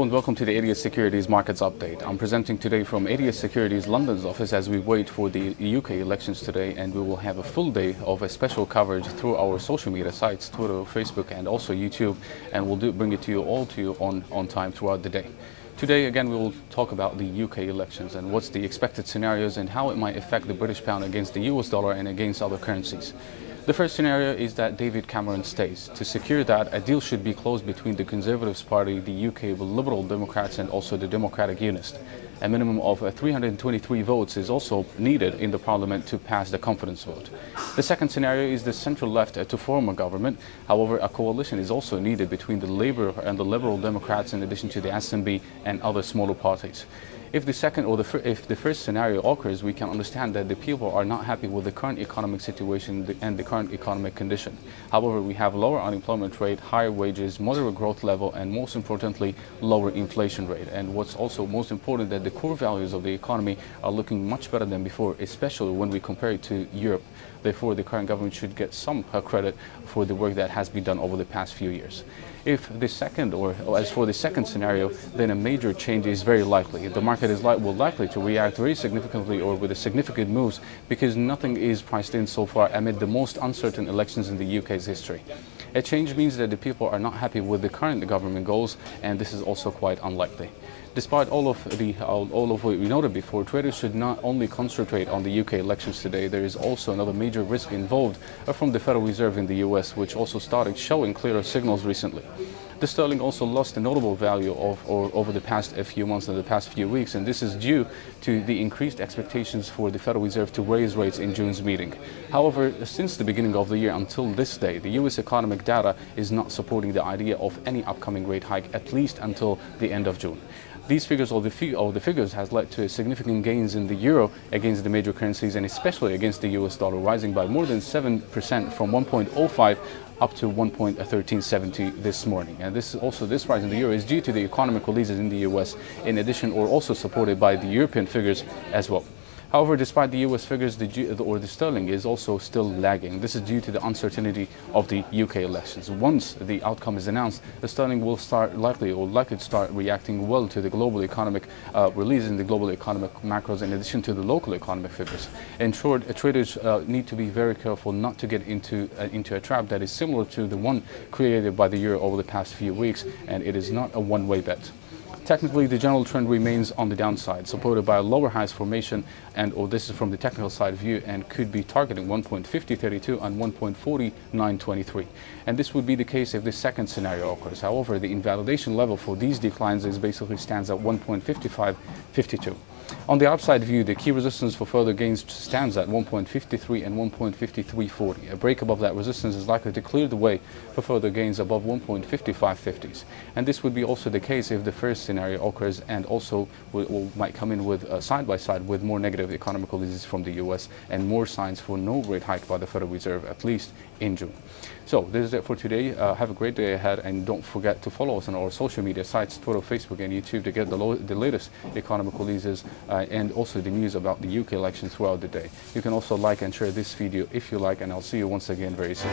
Hello and welcome to the ADS Securities Markets Update. I'm presenting today from ADS Securities London's office as we wait for the UK elections today, and we will have a full day of a special coverage through our social media sites, Twitter, Facebook and also YouTube, and we'll bring it to you on time throughout the day. Today again we will talk about the UK elections and what's the expected scenarios and how it might affect the British pound against the US dollar and against other currencies. The first scenario is that David Cameron stays. To secure that, a deal should be closed between the Conservatives Party, the UK with Liberal Democrats and also the Democratic Unionists. A minimum of 323 votes is also needed in the Parliament to pass the confidence vote. The second scenario is the central left to form a government. However, a coalition is also needed between the Labour and the Liberal Democrats in addition to the SNP and other smaller parties. If the first scenario occurs, we can understand that the people are not happy with the current economic situation and the current economic condition. However, we have lower unemployment rate, higher wages, moderate growth level, and most importantly, lower inflation rate. And what's also most important, that the core values of the economy are looking much better than before, especially when we compare it to Europe. Therefore, the current government should get some credit for the work that has been done over the past few years. If the second, or as for the second scenario, then a major change is very likely. The market will likely to react very significantly or with significant moves because nothing is priced in so far amid the most uncertain elections in the UK's history. A change means that the people are not happy with the current government goals, and this is also quite unlikely. Despite all of what we noted before, traders should not only concentrate on the UK elections today. There is also another major risk involved from the Federal Reserve in the US, which also started showing clearer signals recently. The sterling also lost a notable value over the past few months and the past few weeks, and this is due to the increased expectations for the Federal Reserve to raise rates in June's meeting. However, since the beginning of the year until this day, the US economic data is not supporting the idea of any upcoming rate hike, at least until the end of June. These figures, or the figures, has led to significant gains in the euro against the major currencies and especially against the US dollar, rising by more than 7% from 1.05 up to 1.1370 this morning. And this rise in the euro is due to the economic releases in the US, in addition, or also supported by the European figures as well. However, despite the US figures, the sterling is also still lagging. This is due to the uncertainty of the UK elections. Once the outcome is announced, the sterling will likely to start reacting well to the global economic release in the global economic macros, in addition to the local economic figures. In short, traders need to be very careful not to get into a trap that is similar to the one created by the euro over the past few weeks, and it is not a one-way bet. Technically, the general trend remains on the downside, supported by a lower highs formation, this is from the technical side view, and could be targeting 1.5032 and 1.4923. And this would be the case if the second scenario occurs. However, the invalidation level for these declines stands at 1.5552. On the upside view, the key resistance for further gains stands at 1.53 and 1.5340. A break above that resistance is likely to clear the way for further gains above 1.5550s. And this would be also the case if the first scenario occurs, and also might come in with side by side with more negative economic releases from the US and more signs for no rate hike by the Federal Reserve, at least in June. So this is it for today. Have a great day ahead, and don't forget to follow us on our social media sites, Twitter, Facebook and YouTube, to get the latest economic releases and also the news about the UK elections throughout the day. You can also like and share this video if you like, and I'll see you once again very soon.